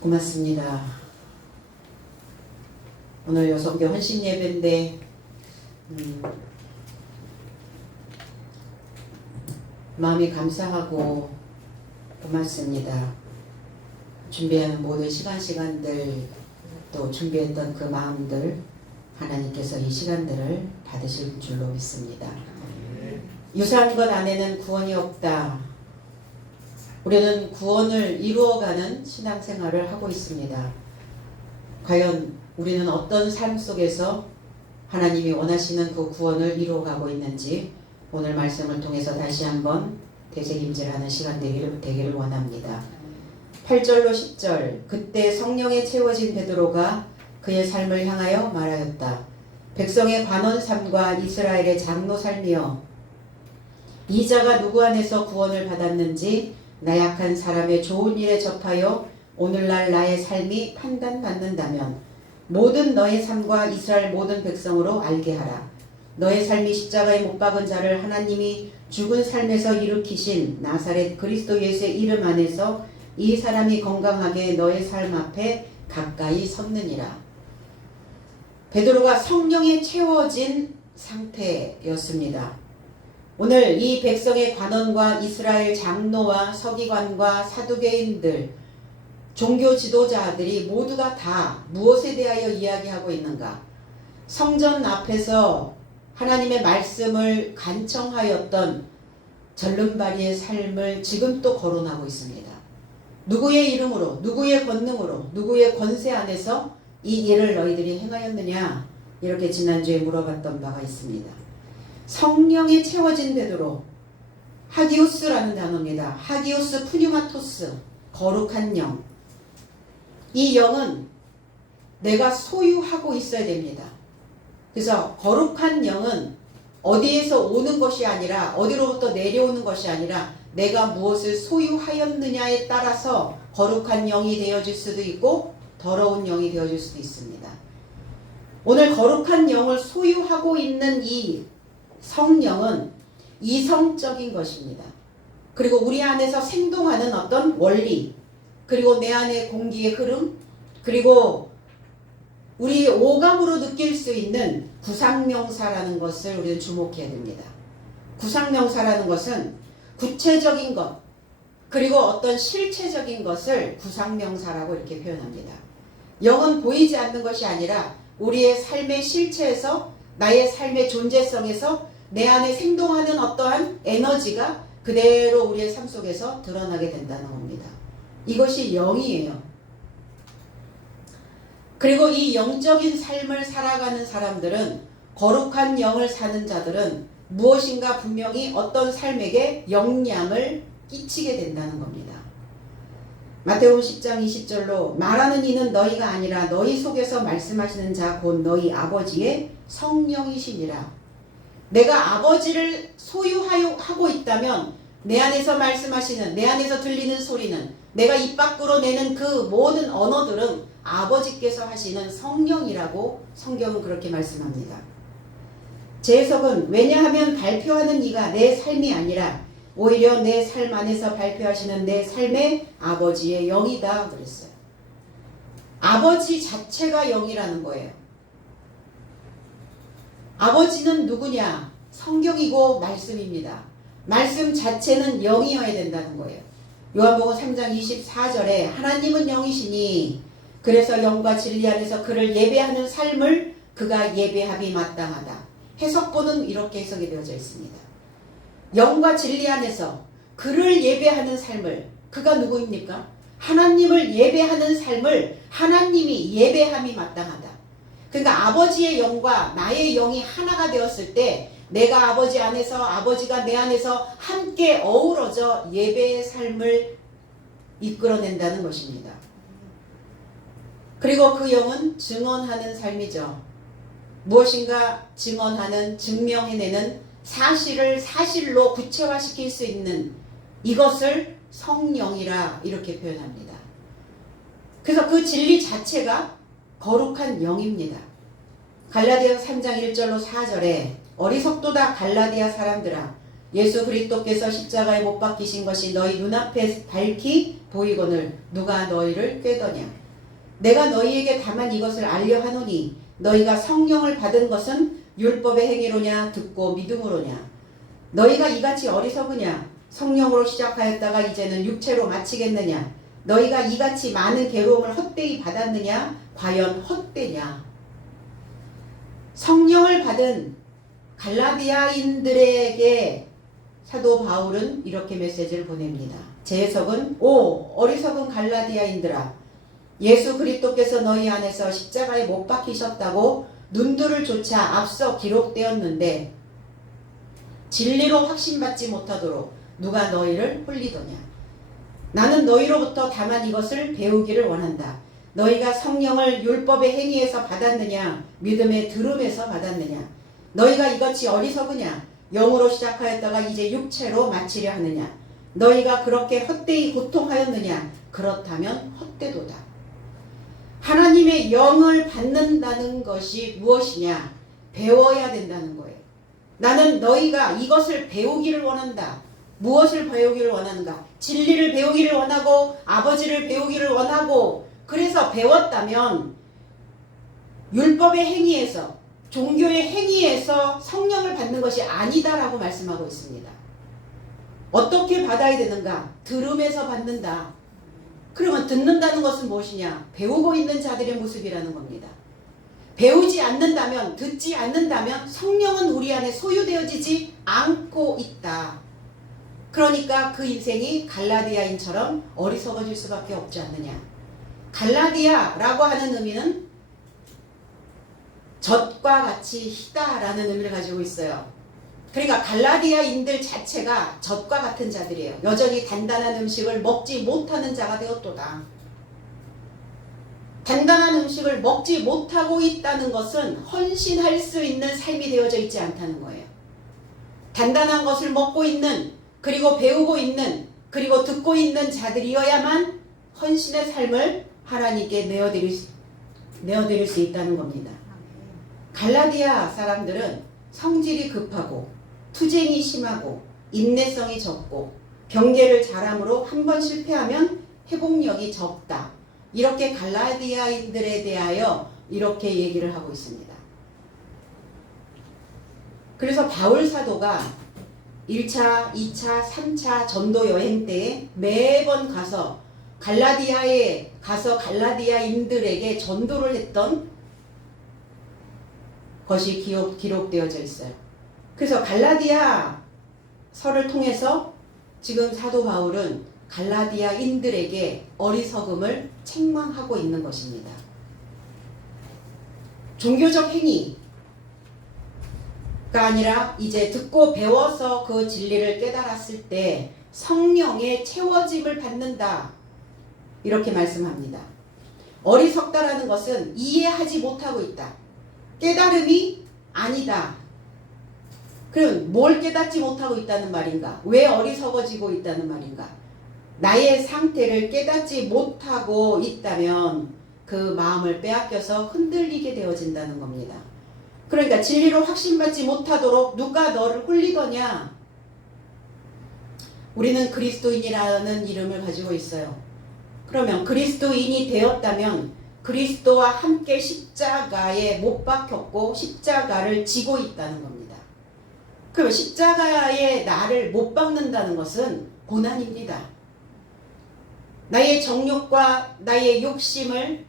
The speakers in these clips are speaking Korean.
고맙습니다. 오늘 여성교 헌신 예배인데 마음이 감사하고 고맙습니다. 준비하는 모든 시간들 또 준비했던 그 마음들 하나님께서 이 시간들을 받으실 줄로 믿습니다. 유사한 것 안에는 구원이 없다. 우리는 구원을 이루어가는 신앙생활을 하고 있습니다. 과연 우리는 어떤 삶 속에서 하나님이 원하시는 그 구원을 이루어가고 있는지 오늘 말씀을 통해서 다시 한번 되새김질하는 시간 되기를 원합니다. 8절로 10절 그때 성령에 채워진 베드로가 그의 삶을 향하여 말하였다. 백성의 관원 삶과 이스라엘의 장로 삶이여 이 자가 누구 안에서 구원을 받았는지 나약한 사람의 좋은 일에 접하여 오늘날 나의 삶이 판단받는다면 모든 너의 삶과 이스라엘 모든 백성으로 알게 하라. 너의 삶이 십자가에 못 박은 자를 하나님이 죽은 삶에서 일으키신 나사렛 그리스도 예수의 이름 안에서 이 사람이 건강하게 너의 삶 앞에 가까이 섰느니라. 베드로가 성령에 채워진 상태였습니다. 오늘 이 백성의 관원과 이스라엘 장로와 서기관과 사두개인들, 종교 지도자들이 모두가 다 무엇에 대하여 이야기하고 있는가? 성전 앞에서 하나님의 말씀을 간청하였던 절름발이의 삶을 지금 또 거론하고 있습니다. 누구의 이름으로, 누구의 권능으로, 누구의 권세 안에서 이 일을 너희들이 행하였느냐? 이렇게 지난주에 물어봤던 바가 있습니다. 성령에 채워진 베드로, 하기오스라는 단어입니다. 하기오스 푸뉴마토스, 거룩한 영. 이 영은 내가 소유하고 있어야 됩니다. 그래서 거룩한 영은 어디에서 오는 것이 아니라 어디로부터 내려오는 것이 아니라 내가 무엇을 소유하였느냐에 따라서 거룩한 영이 되어질 수도 있고 더러운 영이 되어질 수도 있습니다. 오늘 거룩한 영을 소유하고 있는 이 성령은 이성적인 것입니다. 그리고 우리 안에서 생동하는 어떤 원리, 그리고 내 안의 공기의 흐름, 그리고 우리 오감으로 느낄 수 있는 구상명사라는 것을 우리는 주목해야 됩니다. 구상명사라는 것은 구체적인 것, 그리고 어떤 실체적인 것을 구상명사라고 이렇게 표현합니다. 영은 보이지 않는 것이 아니라 우리의 삶의 실체에서, 나의 삶의 존재성에서 내 안에 생동하는 어떠한 에너지가 그대로 우리의 삶 속에서 드러나게 된다는 겁니다. 이것이 영이에요. 그리고 이 영적인 삶을 살아가는 사람들은, 거룩한 영을 사는 자들은 무엇인가 분명히 어떤 삶에게 영향을 끼치게 된다는 겁니다. 마태복음 10장 20절로 말하는 이는 너희가 아니라 너희 속에서 말씀하시는 자 곧 너희 아버지의 성령이시니라. 내가 아버지를 소유하고 있다면 내 안에서 말씀하시는, 내 안에서 들리는 소리는, 내가 입 밖으로 내는 그 모든 언어들은 아버지께서 하시는 성령이라고 성경은 그렇게 말씀합니다. 제 해석은 왜냐하면 발표하는 이가 내 삶이 아니라 오히려 내 삶 안에서 발표하시는 내 삶의 아버지의 영이다 그랬어요. 아버지 자체가 영이라는 거예요. 아버지는 누구냐? 성경이고 말씀입니다. 말씀 자체는 영이어야 된다는 거예요. 요한복음 3장 24절에 하나님은 영이시니 그래서 영과 진리 안에서 그를 예배하는 삶을 그가 예배함이 마땅하다. 해석본은 이렇게 해석이 되어져 있습니다. 영과 진리 안에서 그를 예배하는 삶을, 그가 누구입니까? 하나님을 예배하는 삶을 하나님이 예배함이 마땅하다. 그러니까 아버지의 영과 나의 영이 하나가 되었을 때 내가 아버지 안에서, 아버지가 내 안에서 함께 어우러져 예배의 삶을 이끌어낸다는 것입니다. 그리고 그 영은 증언하는 삶이죠. 무엇인가 증언하는, 증명해내는 사실을 사실로 구체화시킬 수 있는 이것을 성령이라 이렇게 표현합니다. 그래서 그 진리 자체가 거룩한 영입니다. 갈라디아 3장 1절로 4절에 어리석도다 갈라디아 사람들아 예수 그리스도께서 십자가에 못 박히신 것이 너희 눈앞에 밝히 보이거늘 누가 너희를 꾀더냐. 내가 너희에게 다만 이것을 알려 하노니 너희가 성령을 받은 것은 율법의 행위로냐 듣고 믿음으로냐. 너희가 이같이 어리석으냐. 성령으로 시작하였다가 이제는 육체로 마치겠느냐. 너희가 이같이 많은 괴로움을 헛되이 받았느냐. 과연 헛되냐. 성령을 받은 갈라디아인들에게 사도 바울은 이렇게 메시지를 보냅니다. 제 해석은 오 어리석은 갈라디아인들아, 예수 그리스도께서 너희 안에서 십자가에 못 박히셨다고 눈들을 조차 앞서 기록되었는데 진리로 확신받지 못하도록 누가 너희를 홀리더냐. 나는 너희로부터 다만 이것을 배우기를 원한다. 너희가 성령을 율법의 행위에서 받았느냐 믿음의 들음에서 받았느냐. 너희가 이같이 어리석으냐. 영으로 시작하였다가 이제 육체로 마치려 하느냐. 너희가 그렇게 헛되이 고통하였느냐. 그렇다면 헛되도다. 하나님의 영을 받는다는 것이 무엇이냐. 배워야 된다는 거예요. 나는 너희가 이것을 배우기를 원한다. 무엇을 배우기를 원하는가? 진리를 배우기를 원하고 아버지를 배우기를 원하고, 그래서 배웠다면 율법의 행위에서 종교의 행위에서 성령을 받는 것이 아니다라고 말씀하고 있습니다. 어떻게 받아야 되는가? 들음에서 받는다. 그러면 듣는다는 것은 무엇이냐? 배우고 있는 자들의 모습이라는 겁니다. 배우지 않는다면, 듣지 않는다면 성령은 우리 안에 소유되어지지 않고 있다. 그러니까 그 인생이 갈라디아인처럼 어리석어질 수밖에 없지 않느냐. 갈라디아라고 하는 의미는 젖과 같이 희다라는 의미를 가지고 있어요. 그러니까 갈라디아인들 자체가 젖과 같은 자들이에요. 여전히 단단한 음식을 먹지 못하는 자가 되었도다. 단단한 음식을 먹지 못하고 있다는 것은 헌신할 수 있는 삶이 되어져 있지 않다는 거예요. 단단한 것을 먹고 있는, 그리고 배우고 있는, 그리고 듣고 있는 자들이어야만 헌신의 삶을 하나님께 내어드릴 수 있다는 겁니다. 갈라디아 사람들은 성질이 급하고 투쟁이 심하고 인내성이 적고 경계를 잘함으로 한 번 실패하면 회복력이 적다. 이렇게 갈라디아인들에 대하여 이렇게 얘기를 하고 있습니다. 그래서 바울 사도가 1차, 2차, 3차 전도 여행 때에 매번 가서 갈라디아에 가서 갈라디아인들에게 전도를 했던 것이 기록되어져 있어요. 그래서 갈라디아 서를 통해서 지금 사도 바울은 갈라디아인들에게 어리석음을 책망하고 있는 것입니다. 종교적 행위가 아니라 이제 듣고 배워서 그 진리를 깨달았을 때 성령의 채워짐을 받는다. 이렇게 말씀합니다. 어리석다라는 것은 이해하지 못하고 있다. 깨달음이 아니다. 그럼 뭘 깨닫지 못하고 있다는 말인가? 왜 어리석어지고 있다는 말인가? 나의 상태를 깨닫지 못하고 있다면 그 마음을 빼앗겨서 흔들리게 되어진다는 겁니다. 그러니까 진리로 확신받지 못하도록 누가 너를 홀리더냐? 우리는 그리스도인이라는 이름을 가지고 있어요. 그러면 그리스도인이 되었다면 그리스도와 함께 십자가에 못 박혔고 십자가를 지고 있다는 겁니다. 그럼 십자가에 나를 못 박는다는 것은 고난입니다. 나의 정욕과 나의 욕심을,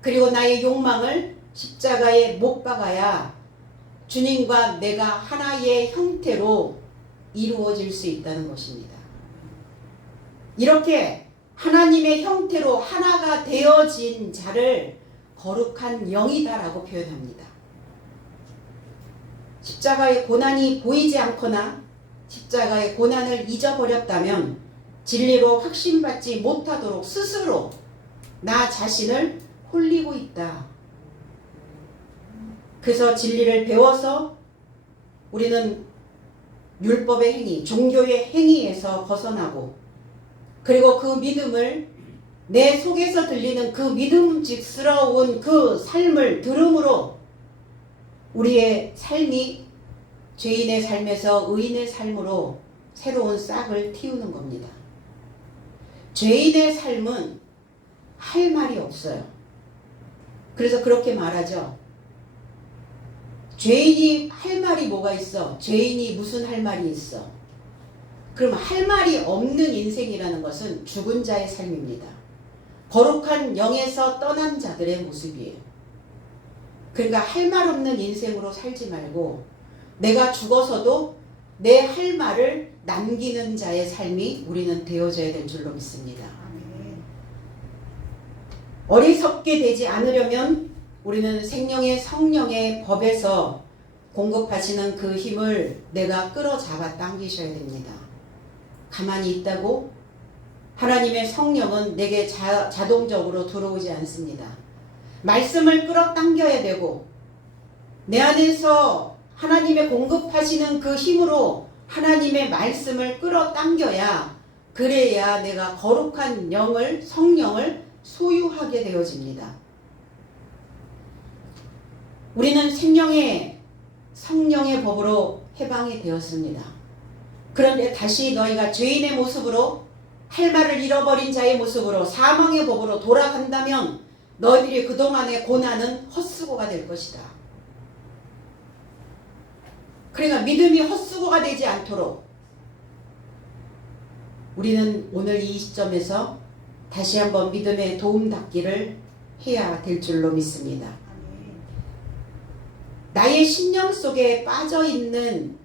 그리고 나의 욕망을 십자가에 못 박아야 주님과 내가 하나의 형태로 이루어질 수 있다는 것입니다. 이렇게 하나님의 형태로 하나가 되어진 자를 거룩한 영이다라고 표현합니다. 십자가의 고난이 보이지 않거나 십자가의 고난을 잊어버렸다면 진리로 확신받지 못하도록 스스로 나 자신을 홀리고 있다. 그래서 진리를 배워서 우리는 율법의 행위, 종교의 행위에서 벗어나고, 그리고 그 믿음을, 내 속에서 들리는 그 믿음직스러운 그 삶을 들음으로 우리의 삶이 죄인의 삶에서 의인의 삶으로 새로운 싹을 틔우는 겁니다. 죄인의 삶은 할 말이 없어요. 그래서 그렇게 말하죠. 죄인이 할 말이 뭐가 있어? 죄인이 무슨 할 말이 있어? 그럼 할 말이 없는 인생이라는 것은 죽은 자의 삶입니다. 거룩한 영에서 떠난 자들의 모습이에요. 그러니까 할 말 없는 인생으로 살지 말고 내가 죽어서도 내 할 말을 남기는 자의 삶이 우리는 되어져야 될 줄로 믿습니다. 어리석게 되지 않으려면 우리는 생명의 성령의 법에서 공급하시는 그 힘을 내가 끌어잡아 당기셔야 됩니다. 가만히 있다고 하나님의 성령은 내게 자동적으로 들어오지 않습니다. 말씀을 끌어당겨야 되고 내 안에서 하나님의 공급하시는 그 힘으로 하나님의 말씀을 끌어당겨야 그래야 내가 거룩한 영을 성령을 소유하게 되어집니다. 우리는 생명의 성령의 법으로 해방이 되었습니다. 그런데 다시 너희가 죄인의 모습으로 할 말을 잃어버린 자의 모습으로 사망의 법으로 돌아간다면 너희들이 그동안의 고난은 헛수고가 될 것이다. 그러니까 믿음이 헛수고가 되지 않도록 우리는 오늘 이 시점에서 다시 한번 믿음의 도움 닫기를 해야 될 줄로 믿습니다. 나의 신념 속에 빠져있는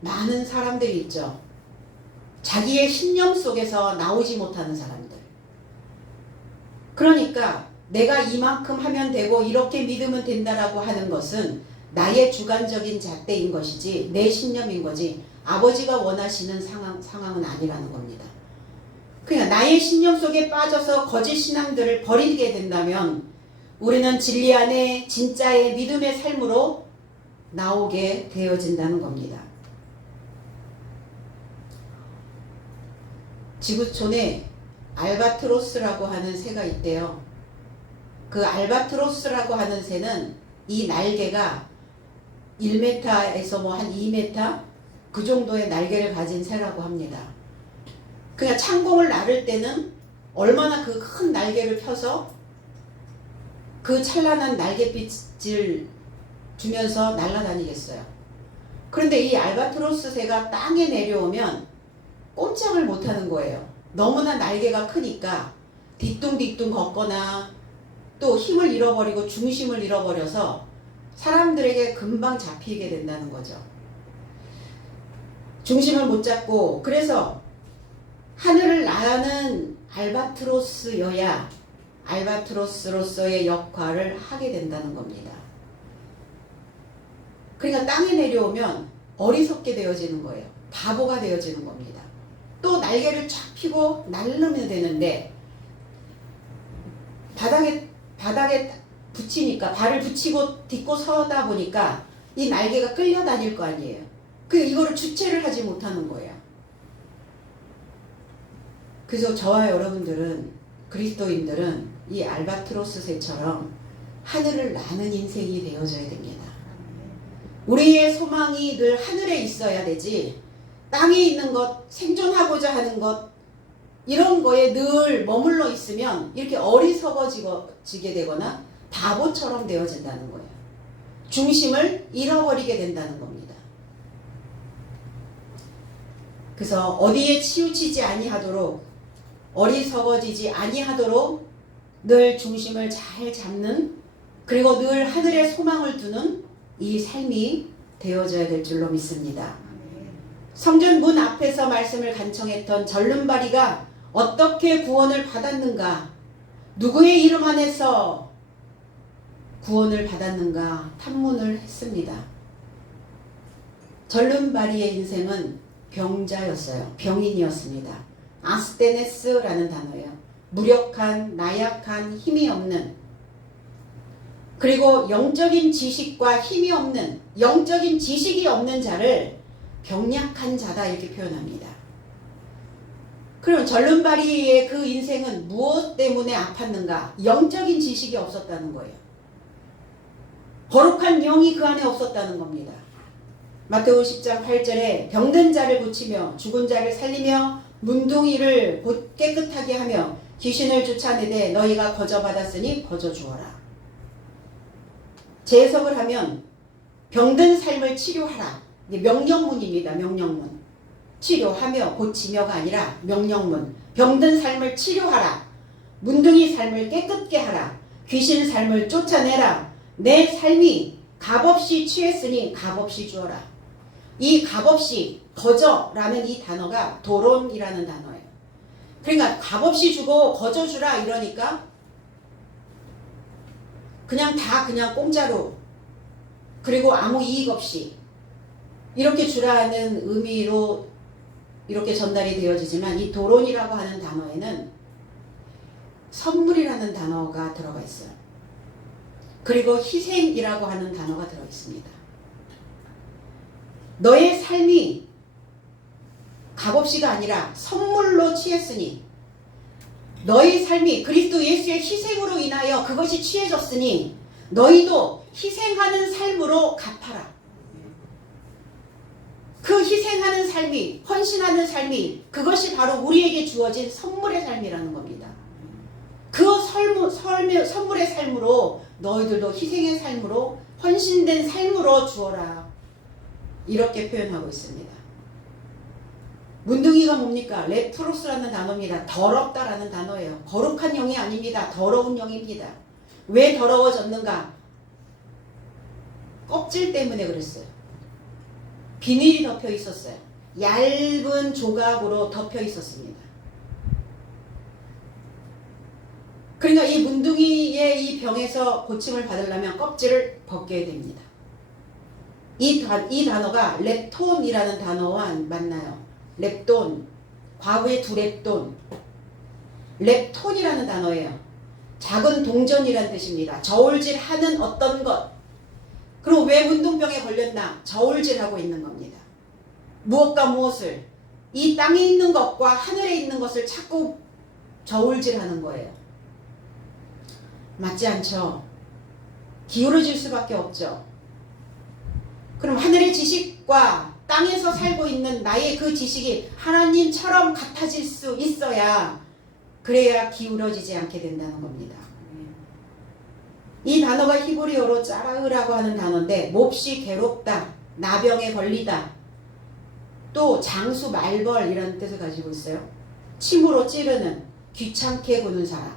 많은 사람들이 있죠. 자기의 신념 속에서 나오지 못하는 사람들. 그러니까 내가 이만큼 하면 되고 이렇게 믿으면 된다라고 하는 것은 나의 주관적인 잣대인 것이지 내 신념인 거지 아버지가 원하시는 상황은 아니라는 겁니다. 그러니까 나의 신념 속에 빠져서 거짓 신앙들을 버리게 된다면 우리는 진리 안에 진짜의 믿음의 삶으로 나오게 되어진다는 겁니다. 지구촌에 알바트로스라고 하는 새가 있대요. 그 알바트로스라고 하는 새는 이 날개가 1m에서 뭐 한 2m 그 정도의 날개를 가진 새라고 합니다. 그냥 창공을 나를 때는 얼마나 그 큰 날개를 펴서 그 찬란한 날갯빛을 주면서 날아다니겠어요. 그런데 이 알바트로스 새가 땅에 내려오면 꼼짝을 못하는 거예요. 너무나 날개가 크니까 뒤뚱뒤뚱 걷거나 또 힘을 잃어버리고 중심을 잃어버려서 사람들에게 금방 잡히게 된다는 거죠. 중심을 못 잡고 그래서 하늘을 나는 알바트로스여야 알바트로스로서의 역할을 하게 된다는 겁니다. 그러니까 땅에 내려오면 어리석게 되어지는 거예요. 바보가 되어지는 겁니다. 또 날개를 쫙 펴고 날르면 되는데 바닥에 붙이니까 발을 붙이고 딛고 서다 보니까 이 날개가 끌려다닐 거 아니에요. 이거를 주체를 하지 못하는 거예요. 그래서 저와 여러분들은 그리스도인들은 이 알바트로스 새처럼 하늘을 나는 인생이 되어져야 됩니다. 우리의 소망이 늘 하늘에 있어야 되지 땅에 있는 것, 생존하고자 하는 것 이런 거에 늘 머물러 있으면 이렇게 어리석어지게 되거나 바보처럼 되어진다는 거예요. 중심을 잃어버리게 된다는 겁니다. 그래서 어디에 치우치지 아니하도록 어리석어지지 아니하도록 늘 중심을 잘 잡는 그리고 늘 하늘에 소망을 두는 이 삶이 되어져야 될 줄로 믿습니다. 성전 문 앞에서 말씀을 간청했던 절름발이가 어떻게 구원을 받았는가? 누구의 이름 안에서 구원을 받았는가? 탐문을 했습니다. 절름발이의 인생은 병자였어요. 병인이었습니다. 아스테네스라는 단어예요. 무력한, 나약한, 힘이 없는 그리고 영적인 지식과 힘이 없는 영적인 지식이 없는 자를 병약한 자다 이렇게 표현합니다. 그럼 절름발이의 그 인생은 무엇 때문에 아팠는가? 영적인 지식이 없었다는 거예요. 거룩한 영이 그 안에 없었다는 겁니다. 마태복음 10장 8절에 병든 자를 고치며 죽은 자를 살리며 문둥이를 곧 깨끗하게 하며 귀신을 쫓아내되 너희가 거저 받았으니 거저 주어라. 재해석을 하면 병든 삶을 치료하라. 명령문입니다. 명령문. 치료하며 고치며가 아니라 명령문. 병든 삶을 치료하라. 문둥이 삶을 깨끗게 하라. 귀신 삶을 쫓아내라. 내 삶이 값없이 취했으니 값없이 주어라. 이 값없이, 거저라는 이 단어가 도론이라는 단어예요. 그러니까 값없이 주고 거저 주라 이러니까 그냥 다 그냥 공짜로, 그리고 아무 이익 없이 이렇게 주라는 의미로 이렇게 전달이 되어지지만, 이 도론이라고 하는 단어에는 선물이라는 단어가 들어가 있어요. 그리고 희생이라고 하는 단어가 들어 있습니다. 너의 삶이 값없이가 아니라 선물로 취했으니, 너의 삶이 그리스도 예수의 희생으로 인하여 그것이 취해졌으니 너희도 희생하는 삶으로 갚아라. 그 희생하는 삶이, 헌신하는 삶이, 그것이 바로 우리에게 주어진 선물의 삶이라는 겁니다. 그 선물의 삶으로 너희들도 희생의 삶으로, 헌신된 삶으로 주어라. 이렇게 표현하고 있습니다. 문둥이가 뭡니까? 레프로스라는 단어입니다. 더럽다라는 단어예요. 거룩한 영이 아닙니다. 더러운 영입니다. 왜 더러워졌는가? 껍질 때문에 그랬어요. 비닐이 덮여 있었어요. 얇은 조각으로 덮여 있었습니다. 그러니까 이 문둥이의 이 병에서 고침을 받으려면 껍질을 벗겨야 됩니다. 이 단어가 렙톤이라는 단어와 만나요. 렙돈, 과거의 두 렙돈. 렙톤이라는 단어예요. 작은 동전이라는 뜻입니다. 저울질하는 어떤 것. 그럼 왜 문둥병에 걸렸나? 저울질하고 있는 겁니다. 무엇과 무엇을? 이 땅에 있는 것과 하늘에 있는 것을 자꾸 저울질하는 거예요. 맞지 않죠? 기울어질 수밖에 없죠. 그럼 하늘의 지식과 땅에서 살고 있는 나의 그 지식이 하나님처럼 같아질 수 있어야, 그래야 기울어지지 않게 된다는 겁니다. 이 단어가 히브리어로 짜라으라고 하는 단어인데, 몹시 괴롭다, 나병에 걸리다, 또 장수 말벌 이라는 뜻을 가지고 있어요. 침으로 찌르는, 귀찮게 구는 사람.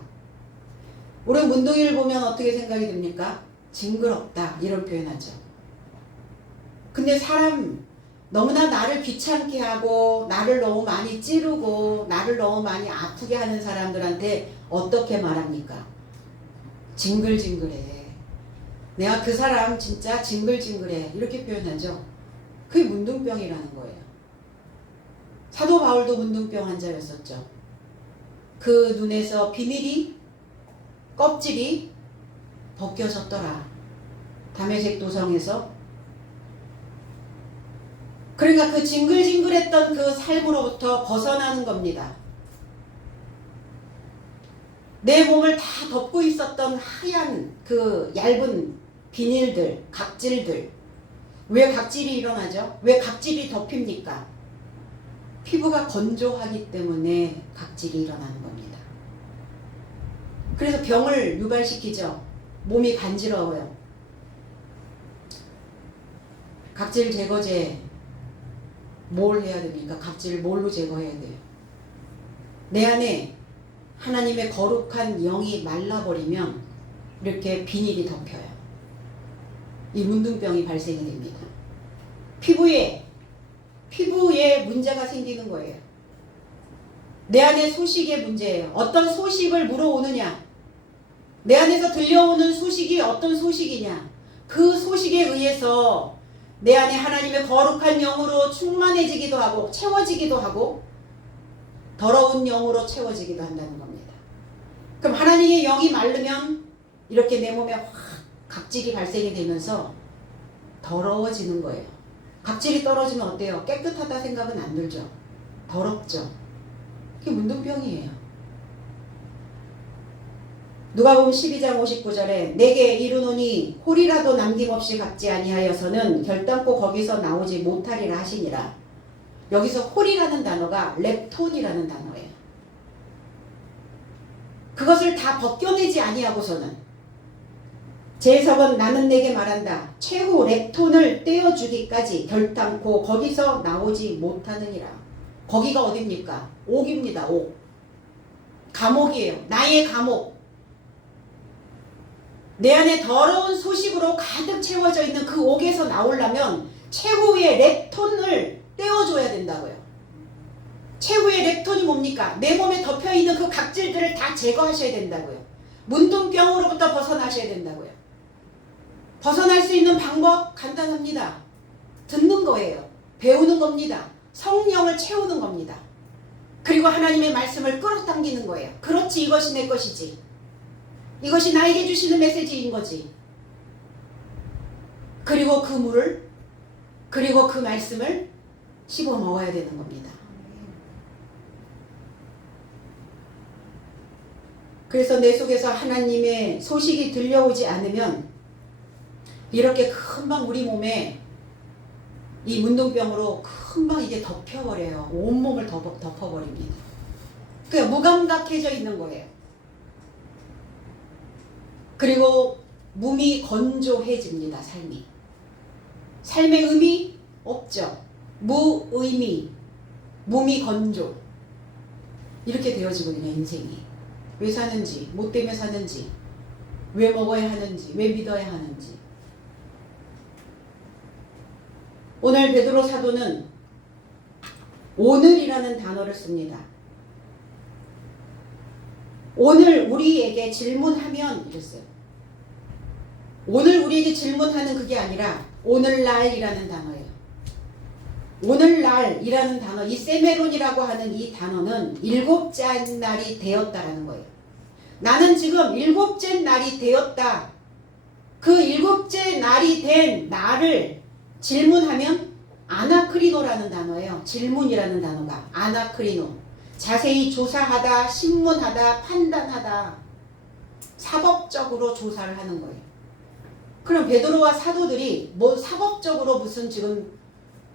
우리 문둥이를 보면 어떻게 생각이 듭니까? 징그럽다 이런 표현하죠. 근데 사람, 너무나 나를 귀찮게 하고 나를 너무 많이 찌르고 나를 너무 많이 아프게 하는 사람들한테 어떻게 말합니까? 징글징글해. 내가 그 사람 진짜 징글징글해. 이렇게 표현하죠. 그게 문둥병이라는 거예요. 사도 바울도 문둥병 환자였었죠. 그 눈에서 비닐이, 껍질이 벗겨졌더라. 다메섹 도성에서. 그러니까 그 징글징글했던 그 삶으로부터 벗어나는 겁니다. 내 몸을 다 덮고 있었던 하얀 그 얇은 비닐들, 각질들. 왜 각질이 일어나죠? 왜 각질이 덮입니까? 피부가 건조하기 때문에 각질이 일어나는 겁니다. 그래서 병을 유발시키죠. 몸이 간지러워요. 각질 제거제 뭘 해야 됩니까? 각질을 뭘로 제거해야 돼요? 내 안에 하나님의 거룩한 영이 말라버리면 이렇게 비닐이 덮여요. 이 문둥병이 발생이 됩니다. 피부에 문제가 생기는 거예요. 내 안에 소식의 문제예요. 어떤 소식을 물어오느냐? 내 안에서 들려오는 소식이 어떤 소식이냐? 그 소식에 의해서 내 안에 하나님의 거룩한 영으로 충만해지기도 하고 채워지기도 하고 더러운 영으로 채워지기도 한다는 겁니다. 그럼 하나님의 영이 마르면 이렇게 내 몸에 확 각질이 발생이 되면서 더러워지는 거예요. 각질이 떨어지면 어때요? 깨끗하다 생각은 안 들죠. 더럽죠. 그게 문둥병이에요. 누가복음 12장 59절에 내게 이르노니 홀이라도 남김없이 갚지 아니하여서는 결단코 거기서 나오지 못하리라 하시니라. 여기서 홀이라는 단어가 렙톤이라는 단어예요. 그것을 다 벗겨내지 아니하고서는 제석은 나는 내게 말한다. 최후 렙톤을 떼어주기까지 결단코 거기서 나오지 못하느니라. 거기가 어딥니까? 옥입니다. 옥. 감옥이에요. 나의 감옥. 내 안에 더러운 소식으로 가득 채워져 있는 그 옥에서 나오려면 최후의 렙톤을 떼어줘야 된다고요. 최후의 렙톤이 뭡니까? 내 몸에 덮여있는 그 각질들을 다 제거하셔야 된다고요. 문둥병으로부터 벗어나셔야 된다고요. 벗어날 수 있는 방법 간단합니다. 듣는 거예요. 배우는 겁니다. 성령을 채우는 겁니다. 그리고 하나님의 말씀을 끌어당기는 거예요. 그렇지, 이것이 내 것이지. 이것이 나에게 주시는 메시지인 거지. 그리고 그 물을, 그리고 그 말씀을 씹어 먹어야 되는 겁니다. 그래서 내 속에서 하나님의 소식이 들려오지 않으면 이렇게 금방 우리 몸에 이 문둥병으로 금방 이게 덮여버려요. 온몸을 덮어버립니다. 그러니까 무감각해져 있는 거예요. 그리고 몸이 건조해집니다. 삶이. 삶의 의미 없죠. 무의미. 몸이 건조. 이렇게 되어지거든요. 인생이. 왜 사는지, 뭐 때문에 사는지, 왜 먹어야 하는지, 왜 믿어야 하는지. 오늘 베드로 사도는 오늘이라는 단어를 씁니다. 오늘 우리에게 질문하면 이랬어요. 오늘 우리에게 질문하는 그게 아니라 오늘날이라는 단어예요. 오늘날이라는 단어, 이 세메론이라고 하는 이 단어는 일곱째 날이 되었다라는 거예요. 나는 지금 일곱째 날이 되었다. 그 일곱째 날이 된 나를 질문하면 아나크리노라는 단어예요. 질문이라는 단어가 아나크리노. 자세히 조사하다, 신문하다, 판단하다. 사법적으로 조사를 하는 거예요. 그럼 베드로와 사도들이 뭐 사법적으로 무슨 지금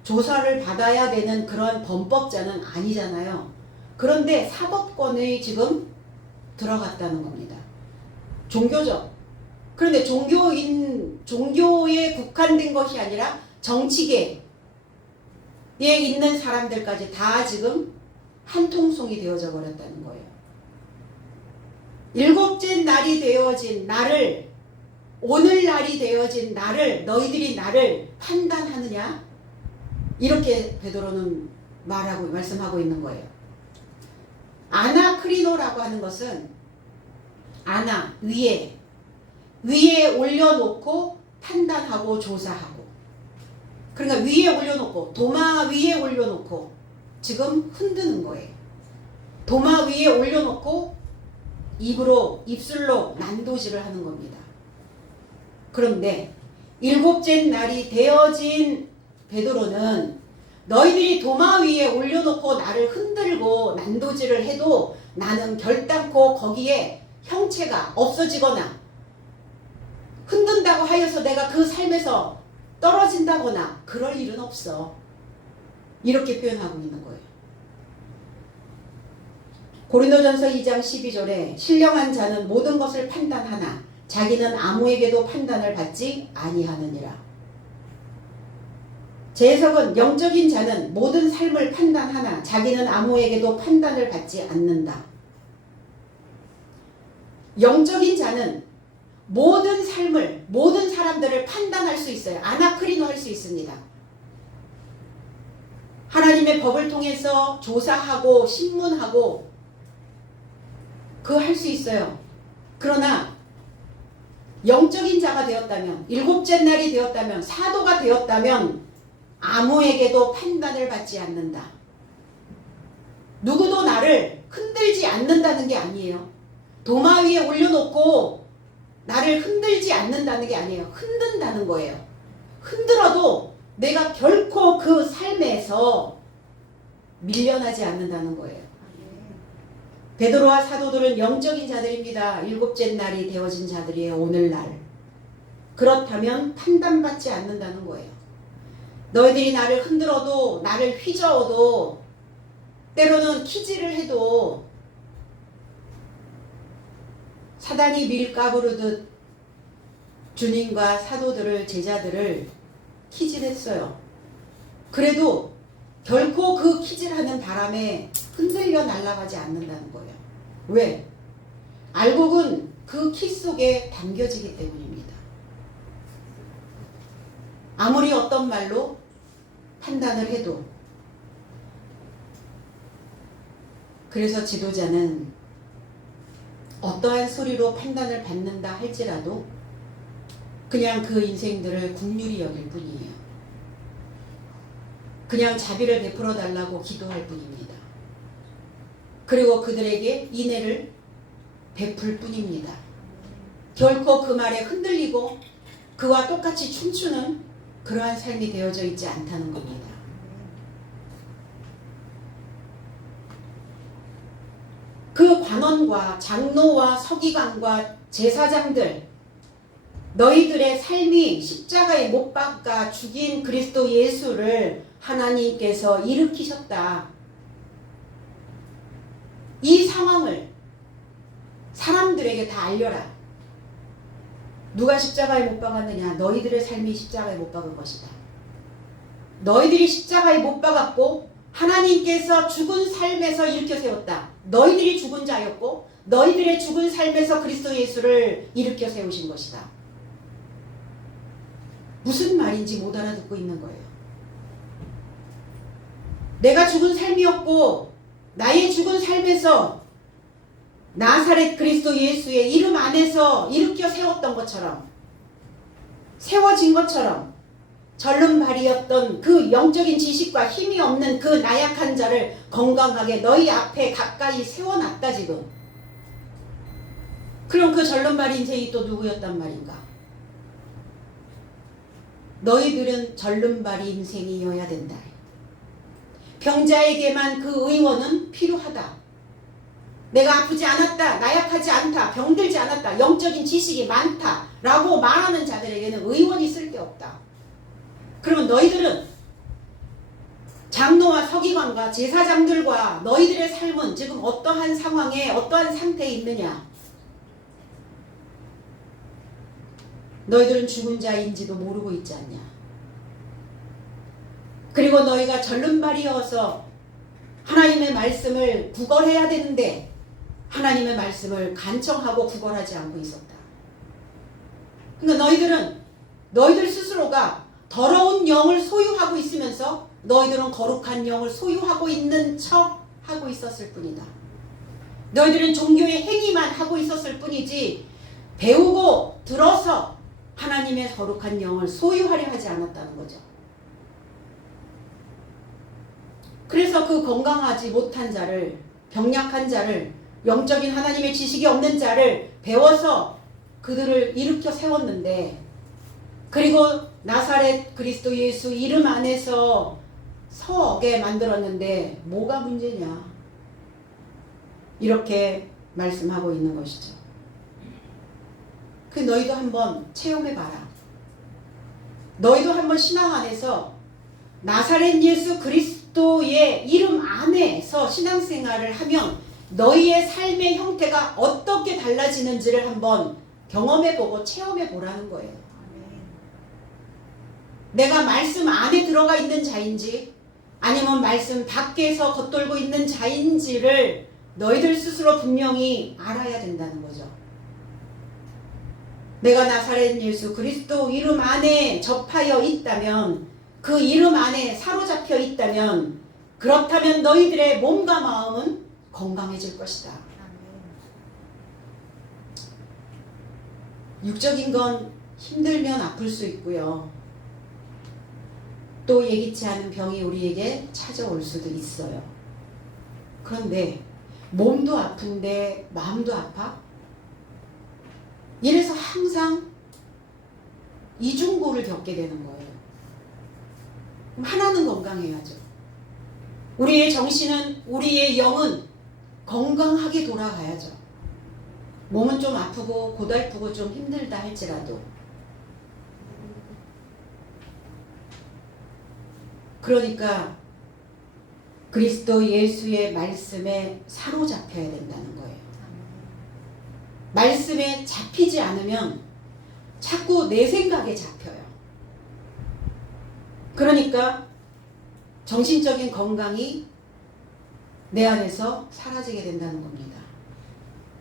조사를 받아야 되는 그런 범법자는 아니잖아요. 그런데 사법권에 지금 들어갔다는 겁니다. 종교적. 그런데 종교에 국한된 것이 아니라 정치계에 있는 사람들까지 다 지금 한 통속이 되어져 버렸다는 거예요. 일곱째 날이 되어진 나를, 오늘날이 되어진 나를, 너희들이 나를 판단하느냐? 이렇게 베드로는 말씀하고 있는 거예요. 아나크리노라고 하는 것은 아나, 위에 올려놓고 판단하고 조사하고, 그러니까 위에 올려놓고, 도마 위에 올려놓고 지금 흔드는 거예요. 도마 위에 올려놓고 입술로 난도질을 하는 겁니다. 그런데 일곱째 날이 되어진 베드로는 너희들이 도마 위에 올려놓고 나를 흔들고 난도질을 해도 나는 결단코 거기에 형체가 없어지거나 흔든다고 하여서 내가 그 삶에서 떨어진다거나 그럴 일은 없어. 이렇게 표현하고 있는 거예요. 고린도전서 2장 12절에 신령한 자는 모든 것을 판단하나 자기는 아무에게도 판단을 받지 아니하느니라. 제 해석은 영적인 자는 모든 삶을 판단하나 자기는 아무에게도 판단을 받지 않는다. 영적인 자는 모든 삶을, 모든 사람들을 판단할 수 있어요. 아나크리노 할 수 있습니다. 하나님의 법을 통해서 조사하고 신문하고 그거 할 수 있어요. 그러나 영적인 자가 되었다면, 일곱째 날이 되었다면, 사도가 되었다면 아무에게도 판단을 받지 않는다. 누구도 나를 흔들지 않는다는 게 아니에요. 도마 위에 올려놓고 나를 흔들지 않는다는 게 아니에요. 흔든다는 거예요. 흔들어도 내가 결코 그 삶에서 밀려나지 않는다는 거예요. 베드로와 사도들은 영적인 자들입니다. 일곱째 날이 되어진 자들이에요. 오늘날. 그렇다면 판단받지 않는다는 거예요. 너희들이 나를 흔들어도 나를 휘저어도 때로는 키질을 해도 사단이 밀가부르듯 주님과 사도들을 제자들을 키질했어요. 그래도 결코 그 키질하는 바람에 흔들려 날아가지 않는다는 거예요. 왜? 알곡은 그 키 속에 담겨지기 때문입니다. 아무리 어떤 말로 판단을 해도. 그래서 지도자는 어떠한 소리로 판단을 받는다 할지라도 그냥 그 인생들을 긍휼히 여길 뿐이에요. 그냥 자비를 베풀어 달라고 기도할 뿐입니다. 그리고 그들에게 인애를 베풀 뿐입니다. 결코 그 말에 흔들리고 그와 똑같이 춤추는 그러한 삶이 되어져 있지 않다는 겁니다. 그 관원과 장로와 서기관과 제사장들, 너희들의 삶이 십자가에 못 박아 죽인 그리스도 예수를 하나님께서 일으키셨다. 이 상황을 사람들에게 다 알려라. 누가 십자가에 못 박았느냐? 너희들의 삶이 십자가에 못 박은 것이다. 너희들이 십자가에 못 박았고 하나님께서 죽은 삶에서 일으켜 세웠다. 너희들이 죽은 자였고 너희들의 죽은 삶에서 그리스도 예수를 일으켜 세우신 것이다. 무슨 말인지 못 알아듣고 있는 거예요. 내가 죽은 삶이었고 나의 죽은 삶에서 나사렛 그리스도 예수의 이름 안에서 일으켜 세웠던 것처럼, 세워진 것처럼 절름발이었던 그 영적인 지식과 힘이 없는 그 나약한 자를 건강하게 너희 앞에 가까이 세워놨다 지금. 그럼 그 절름발 인생이 또 누구였단 말인가? 너희들은 절름발 인생이어야 된다. 병자에게만 그 의원은 필요하다. 내가 아프지 않았다, 나약하지 않다, 병들지 않았다, 영적인 지식이 많다 라고 말하는 자들에게는 의원이 쓸데없다. 그러면 너희들은 장로와 서기관과 제사장들과 너희들의 삶은 지금 어떠한 상황에 어떠한 상태에 있느냐? 너희들은 죽은 자인지도 모르고 있지 않냐? 그리고 너희가 절름발이어서 하나님의 말씀을 구걸해야 되는데 하나님의 말씀을 간청하고 구걸하지 않고 있었다. 그러니까 너희들 스스로가 더러운 영을 소유하고 있으면서 너희들은 거룩한 영을 소유하고 있는 척 하고 있었을 뿐이다. 너희들은 종교의 행위만 하고 있었을 뿐이지 배우고 들어서 하나님의 거룩한 영을 소유하려 하지 않았다는 거죠. 그래서 그 건강하지 못한 자를, 병약한 자를, 영적인 하나님의 지식이 없는 자를 배워서 그들을 일으켜 세웠는데, 그리고 나사렛 그리스도 예수 이름 안에서 서게 만들었는데 뭐가 문제냐? 이렇게 말씀하고 있는 것이죠. 그 너희도 한번 체험해봐라. 너희도 한번 신앙 안에서 나사렛 예수 그리스도의 이름 안에서 신앙생활을 하면 너희의 삶의 형태가 어떻게 달라지는지를 한번 경험해보고 체험해보라는 거예요. 내가 말씀 안에 들어가 있는 자인지 아니면 말씀 밖에서 겉돌고 있는 자인지를 너희들 스스로 분명히 알아야 된다는 거죠. 내가 나사렛 예수 그리스도 이름 안에 접하여 있다면, 그 이름 안에 사로잡혀 있다면, 그렇다면 너희들의 몸과 마음은 건강해질 것이다. 육적인 건 힘들면 아플 수 있고요. 또 예기치 않은 병이 우리에게 찾아올 수도 있어요. 그런데 몸도 아픈데 마음도 아파? 이래서 항상 이중고를 겪게 되는 거예요. 그럼 하나는 건강해야죠. 우리의 정신은, 우리의 영은 건강하게 돌아가야죠. 몸은 좀 아프고 고달프고 좀 힘들다 할지라도. 그러니까 그리스도 예수의 말씀에 사로잡혀야 된다는 거예요. 말씀에 잡히지 않으면 자꾸 내 생각에 잡혀요. 그러니까 정신적인 건강이 내 안에서 사라지게 된다는 겁니다.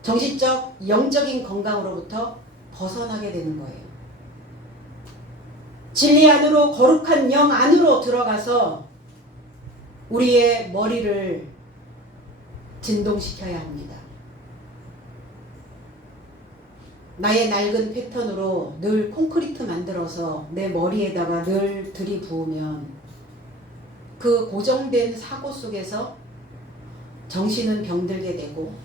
정신적, 영적인 건강으로부터 벗어나게 되는 거예요. 진리 안으로, 거룩한 영 안으로 들어가서 우리의 머리를 진동시켜야 합니다. 나의 낡은 패턴으로 늘 콘크리트 만들어서 내 머리에다가 늘 들이부으면 그 고정된 사고 속에서 정신은 병들게 되고,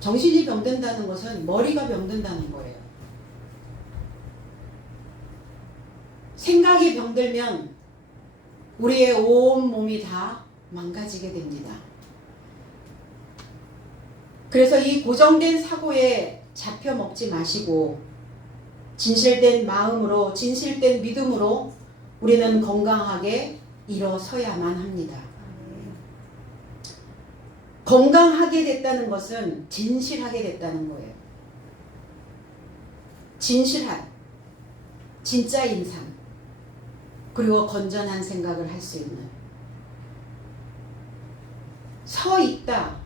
정신이 병든다는 것은 머리가 병든다는 거예요. 생각이 병들면 우리의 온 몸이 다 망가지게 됩니다. 그래서 이 고정된 사고에 잡혀 먹지 마시고 진실된 마음으로, 진실된 믿음으로 우리는 건강하게 일어서야만 합니다. 건강하게 됐다는 것은 진실하게 됐다는 거예요. 진실한, 진짜 인상, 그리고 건전한 생각을 할 수 있는. 서 있다,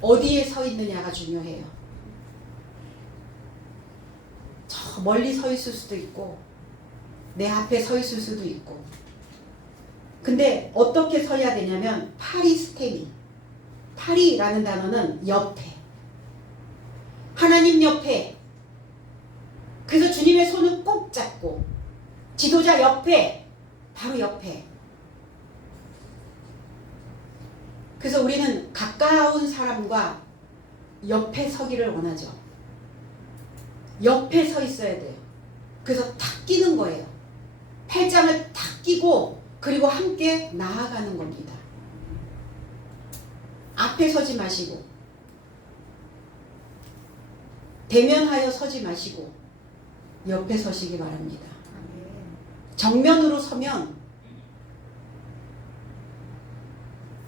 어디에 서 있느냐가 중요해요. 저 멀리 서 있을 수도 있고 내 앞에 서 있을 수도 있고. 근데 어떻게 서야 되냐면 파리스테미, 파리라는 단어는 옆에, 하나님 옆에. 그래서 주님의 손을 꼭 잡고 지도자 옆에, 바로 옆에. 그래서 우리는 가까운 사람과 옆에 서기를 원하죠. 옆에 서 있어야 돼요. 그래서 탁 끼는 거예요. 팔짱을 탁 끼고 그리고 함께 나아가는 겁니다. 앞에 서지 마시고, 대면하여 서지 마시고 옆에 서시기 바랍니다. 정면으로 서면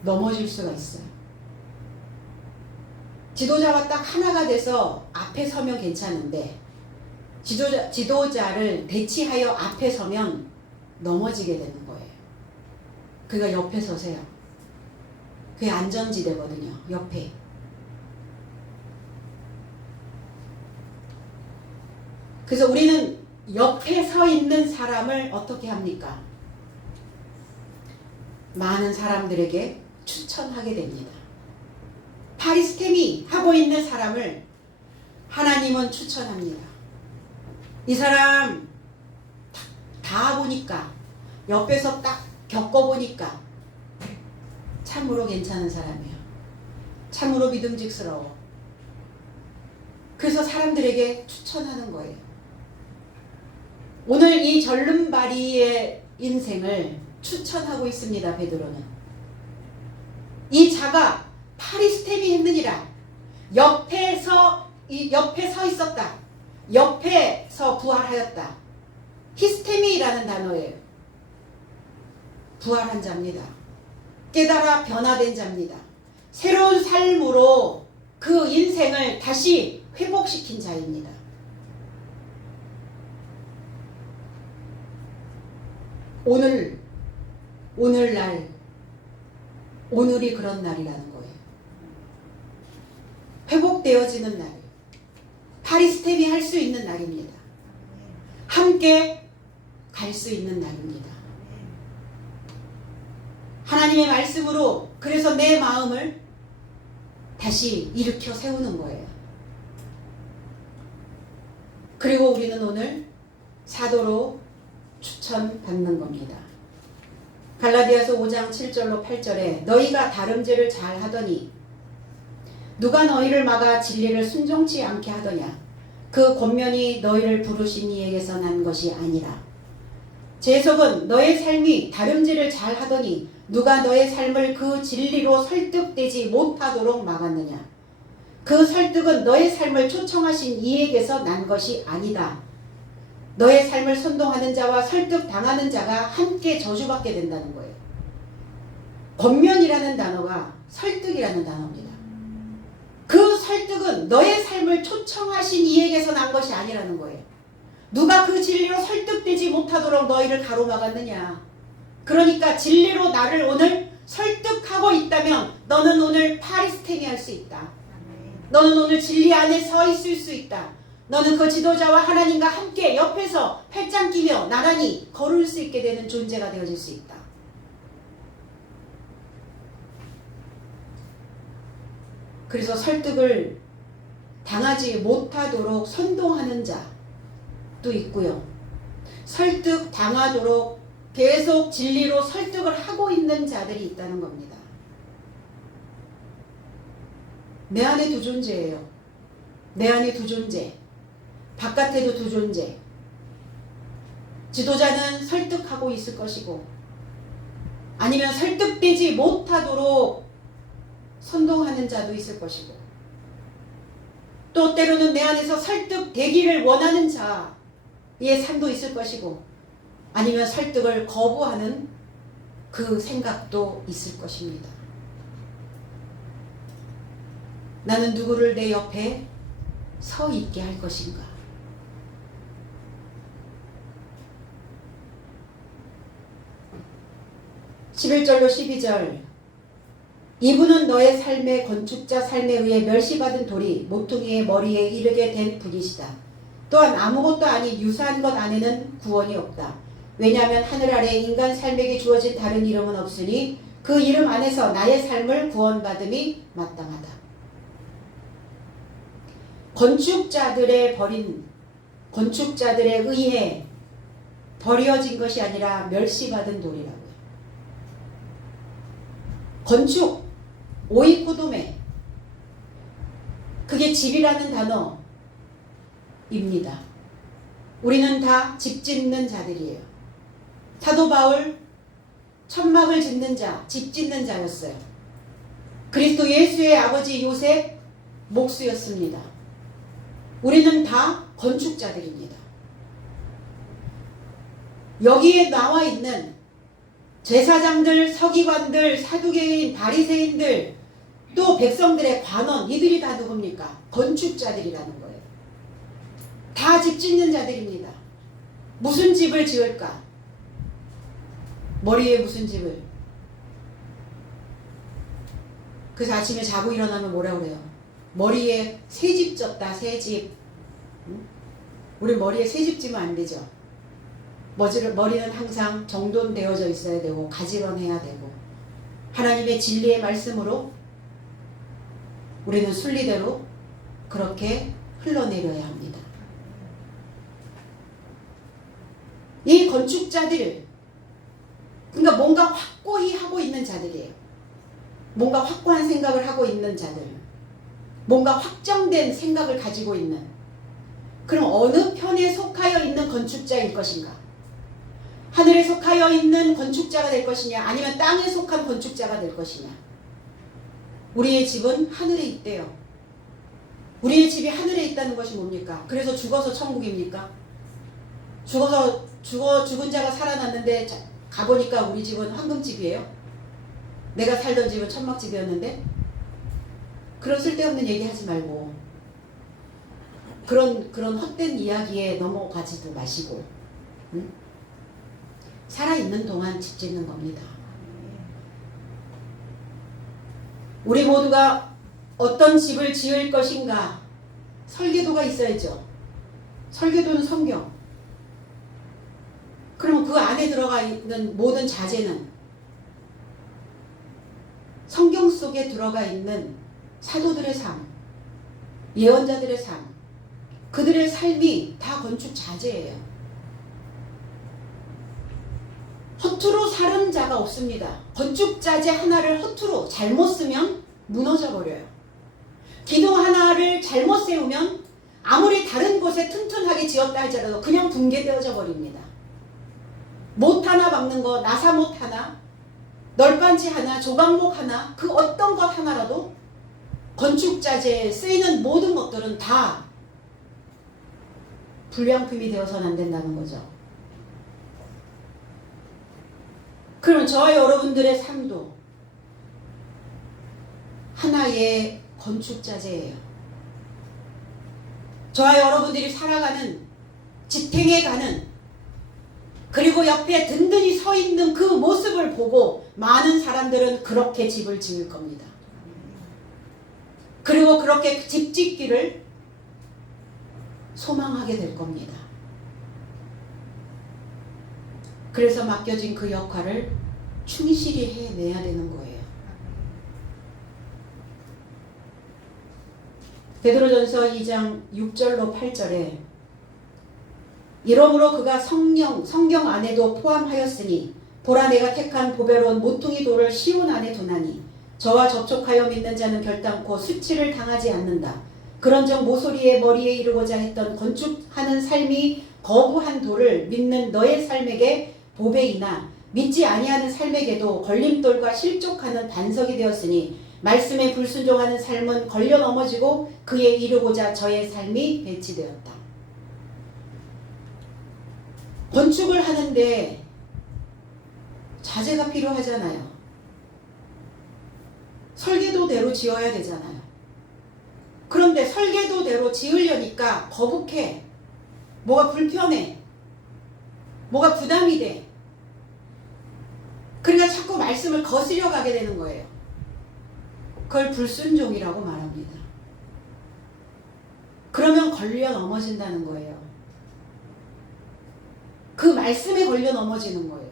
넘어질 수가 있어요. 지도자와 딱 하나가 돼서 앞에 서면 괜찮은데 지도자를 대치하여 앞에 서면 넘어지게 되는 거예요. 그러니까 옆에 서세요. 그게 안전지대거든요. 옆에. 그래서 우리는 옆에 서 있는 사람을 어떻게 합니까? 많은 사람들에게 추천하게 됩니다. 파리스테미 하고 있는 사람을 하나님은 추천합니다. 이 사람 다 보니까, 옆에서 딱 겪어보니까 참으로 괜찮은 사람이에요. 참으로 믿음직스러워. 그래서 사람들에게 추천하는 거예요. 오늘 이 절름발이의 인생을 추천하고 있습니다. 베드로는 이 자가 파리스테미 했느니라. 옆에 서 있었다. 옆에서 부활하였다. 히스테미라는 단어예요. 부활한 자입니다. 깨달아 변화된 자입니다. 새로운 삶으로 그 인생을 다시 회복시킨 자입니다. 오늘날, 오늘이 그런 날이라는 거예요. 회복되어지는 날, 파리스테미 할 수 있는 날입니다. 함께 갈 수 있는 날입니다. 하나님의 말씀으로 그래서 내 마음을 다시 일으켜 세우는 거예요. 그리고 우리는 오늘 사도로 추천받는 겁니다. 갈라디아서 5장 7절로 8절에 너희가 다름질을 잘 하더니 누가 너희를 막아 진리를 순종치 않게 하더냐. 그 권면이 너희를 부르신 이에게서 난 것이 아니라 재석은 너의 삶이 다름질을 잘 하더니 누가 너의 삶을 그 진리로 설득되지 못하도록 막았느냐. 그 설득은 너의 삶을 초청하신 이에게서 난 것이 아니다. 너의 삶을 선동하는 자와 설득당하는 자가 함께 저주받게 된다는 거예요. 권면이라는 단어가 설득이라는 단어입니다. 그 설득은 너의 삶을 초청하신 이에게서 난 것이 아니라는 거예요. 누가 그 진리로 설득되지 못하도록 너희를 가로막았느냐. 그러니까 진리로 나를 오늘 설득하고 있다면 너는 오늘 파리스테미 할 수 있다. 너는 오늘 진리 안에 서 있을 수 있다. 너는 그 지도자와 하나님과 함께 옆에서 팔짱 끼며 나란히 걸을 수 있게 되는 존재가 되어질 수 있다. 그래서 설득을 당하지 못하도록 선동하는 자도 있고요. 설득 당하도록 계속 진리로 설득을 하고 있는 자들이 있다는 겁니다. 내 안에 두 존재예요. 내 안에 두 존재. 바깥에도 두 존재. 지도자는 설득하고 있을 것이고 아니면 설득되지 못하도록 선동하는 자도 있을 것이고 또 때로는 내 안에서 설득되기를 원하는 자의 삶도 있을 것이고 아니면 설득을 거부하는 그 생각도 있을 것입니다. 나는 누구를 내 옆에 서 있게 할 것인가? (11절로 12절) 이분은 너의 삶의 건축자 삶에 의해 멸시받은 돌이 모퉁이의 머리에 이르게 된 분이시다. 또한 아무것도 아닌 유사한 것 안에는 구원이 없다. 왜냐하면 하늘 아래 인간 삶에게 주어진 다른 이름은 없으니 그 이름 안에서 나의 삶을 구원받음이 마땅하다. 건축자들에 의해 버려진 것이 아니라 멸시받은 돌이라고요. 건축, 오이코도메, 그게 집이라는 단어입니다. 우리는 다 집 짓는 자들이에요. 사도 바울 천막을 짓는 자, 집 짓는 자였어요. 그리스도 예수의 아버지 요셉 목수였습니다. 우리는 다 건축자들입니다. 여기에 나와 있는 제사장들, 서기관들, 사두개인, 바리새인들, 또 백성들의 관원, 이들이 다 누굽니까? 건축자들이라는 거예요. 다 집 짓는 자들입니다. 무슨 집을 지을까? 머리에 무슨 집을? 그래서 아침에 자고 일어나면 뭐라 그래요? 머리에 새집 졌다, 새집. 우리 머리에 새집 지면 안 되죠. 머리는 항상 정돈되어져 있어야 되고 가지런해야 되고 하나님의 진리의 말씀으로 우리는 순리대로 그렇게 흘러내려야 합니다. 이 건축자들, 그러니까 뭔가 확고히 하고 있는 자들이에요. 뭔가 확고한 생각을 하고 있는 자들, 뭔가 확정된 생각을 가지고 있는, 그럼 어느 편에 속하여 있는 건축자일 것인가? 하늘에 속하여 있는 건축자가 될 것이냐, 아니면 땅에 속한 건축자가 될 것이냐? 우리의 집은 하늘에 있대요. 우리의 집이 하늘에 있다는 것이 뭡니까? 그래서 죽어서 천국입니까? 죽은 자가 살아났는데 가보니까 우리 집은 황금집이에요? 내가 살던 집은 천막집이었는데? 그런 쓸데없는 얘기 하지 말고 그런 헛된 이야기에 넘어가지도 마시고, 응? 살아있는 동안 집 짓는 겁니다. 우리 모두가 어떤 집을 지을 것인가? 설계도가 있어야죠. 설계도는 성경. 그러면 그 안에 들어가 있는 모든 자재는 성경 속에 들어가 있는 사도들의 삶, 예언자들의 삶, 그들의 삶이 다 건축 자재예요. 허투루 사는 자가 없습니다. 건축 자재 하나를 허투루 잘못 쓰면 무너져 버려요. 기둥 하나를 잘못 세우면 아무리 다른 곳에 튼튼하게 지었다 할지라도 그냥 붕괴되어져 버립니다. 못 하나 박는 거, 나사못 하나, 널빤지 하나, 조각목 하나, 그 어떤 것 하나라도 건축자재에 쓰이는 모든 것들은 다 불량품이 되어서는 안 된다는 거죠. 그럼 저와 여러분들의 삶도 하나의 건축자재예요. 저와 여러분들이 살아가는, 지탱해 가는, 그리고 옆에 든든히 서 있는 그 모습을 보고 많은 사람들은 그렇게 집을 지을 겁니다. 그리고 그렇게 집 짓기를 소망하게 될 겁니다. 그래서 맡겨진 그 역할을 충실히 해내야 되는 거예요. 베드로전서 2장 6절로 8절에 이러므로 그가 성경 안에도 포함하였으니 보라 내가 택한 보배로운 모퉁이 돌을 시온 안에 두나니 저와 접촉하여 믿는 자는 결단코 수치를 당하지 않는다. 그런즉 모서리의 머리에 이르고자 했던 건축하는 삶이 거부한 돌을 믿는 너의 삶에게 보배이나 믿지 아니하는 삶에게도 걸림돌과 실족하는 반석이 되었으니 말씀에 불순종하는 삶은 걸려 넘어지고 그에 이르고자 저의 삶이 배치되었다. 건축을 하는데 자재가 필요하잖아요. 설계도대로 지어야 되잖아요. 그런데 설계도대로 지으려니까 거북해. 뭐가 불편해. 뭐가 부담이 돼. 그러니까 자꾸 말씀을 거스려 가게 되는 거예요. 그걸 불순종이라고 말합니다. 그러면 걸려 넘어진다는 거예요. 그 말씀에 걸려 넘어지는 거예요.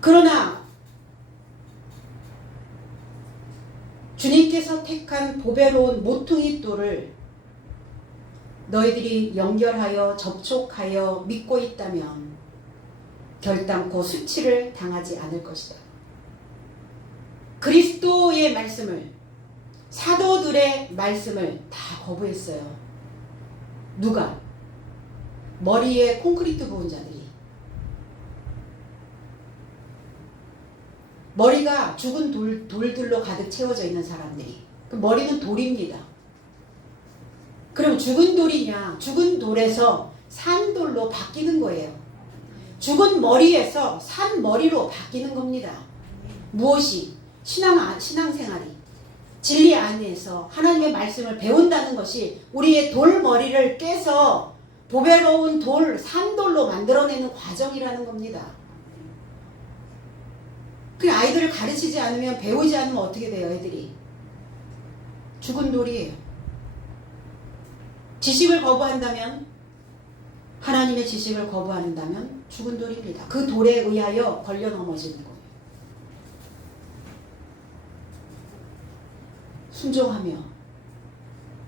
그러나 주님께서 택한 보배로운 모퉁이 돌을 너희들이 연결하여 접촉하여 믿고 있다면 결단코 수치를 당하지 않을 것이다. 그리스도의 말씀을, 사도들의 말씀을 다 거부했어요. 누가? 머리에 콘크리트 부은 자들이. 머리가 죽은 돌들로 가득 채워져 있는 사람들이. 그 머리는 돌입니다. 그럼 죽은 돌이냐? 죽은 돌에서 산돌로 바뀌는 거예요. 죽은 머리에서 산 머리로 바뀌는 겁니다. 무엇이? 신앙생활이. 진리 안에서 하나님의 말씀을 배운다는 것이 우리의 돌머리를 깨서 보배로운 돌, 산돌로 만들어내는 과정이라는 겁니다. 그 아이들을 가르치지 않으면, 배우지 않으면 어떻게 돼요, 애들이? 죽은 돌이에요. 지식을 거부한다면, 하나님의 지식을 거부한다면 죽은 돌입니다. 그 돌에 의하여 걸려 넘어지는 거예요. 순종하며